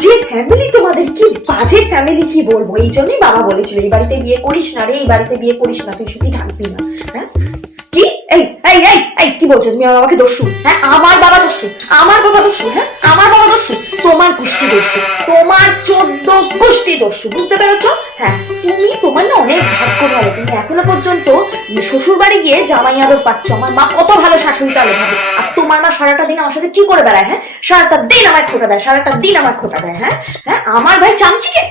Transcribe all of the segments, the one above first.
বাজে ফ্যামিলি তোমাদের, কি বাজে ফ্যামিলি, কি বলবো। এই জন্যই বাবা বলেছিল এই বাড়িতে বিয়ে করিস না রে, এই বাড়িতে বিয়ে করিস না, তুই শুধু থাকবি না। হ্যাঁ কি এই এই এই এই কি বলছো তুমি? আমার বাবাকে দোষু? হ্যাঁ আমার বাবা দোষু, আমার বাবা দোষু? হ্যাঁ আমার বাবা দোষু? তোমার গোষ্ঠী দোষু, তোমার 14 গোষ্ঠী দোষু, বুঝতে পেরেছো? হ্যাঁ তুমি, তোমার না অনেক ভাগ্য ভালো, তুমি এখনো পর্যন্ত শ্বশুর বাড়ি গিয়ে জামাই আদর পাচ্ছ। আমার মা কত ভালো শাশুড়ি তাহলে ভাবে, আর তোমার মা সারাটা দিন আমার সাথে কি করে বেড়ায়? হ্যাঁ সারাটা দিন আমার খোটা দেয়, সারাটা দিন আমার খোটা দেয়। হ্যাঁ হ্যাঁ আমার ভাই চামচিকে,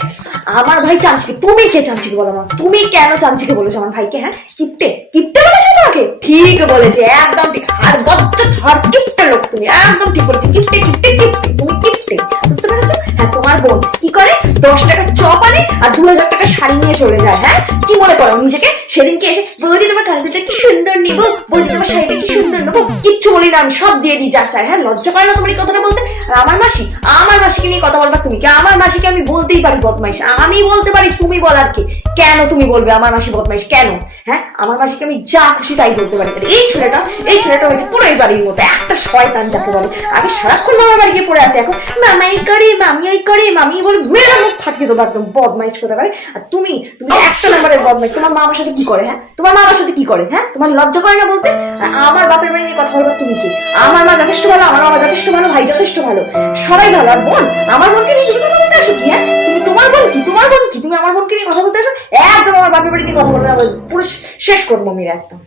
আমার ভাই চামচিকে। তুমি কে চামচিকে বলো? মা তুমি কেন চামচিকে বলেছো আমার ভাইকে? হ্যাঁ কিপটে, কিপটে বলেছো তোমাকে? ঠিক বলেছে, একদম ঠিক। আর বজ্জত হর কিপটে লোক তুমি, একদম ঠিক বলেছি। কিপটে কিপটে কিপটে, তুমি কিপটে, বুঝতে পেরেছো? হ্যাঁ তোমার বোন কি করে? 10 টাকা চপ আনে আর 2000 টাকা শাড়ি নিয়ে চলে যায়। হ্যাঁ কি মনে করো নিজেকে? সেদিনকে এসে বৌদি তোমার কাঁধটা কি সুন্দর নিবো, বৌদি তোমার শাড়িটা কি সুন্দর নেবো, কিচ্ছু বলি না, আমি সব দিয়ে দিই যা চাই। হ্যাঁ লজ্জা করে না তোমার এই কথাটা বলতে? আর আমার মাসি, আমার মাসিকে নিয়ে কথা বলবা তুমি? আমার মাসিকে আমি বলতেই পারি বদমাইশ, আমি বলতে পারি, তুমি বলার কি? কেন তুমি বলবে আমার মাসি বদমাইশ? কেন? হ্যাঁ আমার মাসিকে আমি যা খুশি তাই বলতে পারি। এই ছেলেটা হয়েছে পুরো এই বাড়ির মতো একটা শয়তান যাকে বলে। আগে সারাক্ষণ মামার বাড়ি গিয়ে পড়ে আছে, এখন মামাই করে, মামি ওই করে, মামি বলে মেয়েরা মুখ ফাটিয়ে দেবো একদম, বদমাইশ করতে পারে। আর তুমি তুমি একটা নাম্বারের বদমাইশ। তোমার মা আমার সাথে কি করে? হ্যাঁ তোমার মা আমার সাথে কি করে? হ্যাঁ তোমার লজ্জা করে না বলতে? আমার বাপের বাড়ি নিয়ে কথা বলবো তুমি কি? আমার মা যথেষ্ট ভালো, আমার বাবা যথেষ্ট ভালো, ভাই যথেষ্ট ভালো, সবাই ভালো। আর বোন, আমার বোনকে নিয়ে তুমি কথা বলতে আসো কি? হ্যাঁ তুমি, তোমার বোন কি, তোমার বোন কি? তুমি আমার বোনকে নিয়ে কথা বলতে আসো? একদম আমার বাপের বাড়ি নিয়ে কথা বলবে না, পুরো শেষ করবো মেয়েরা একদম।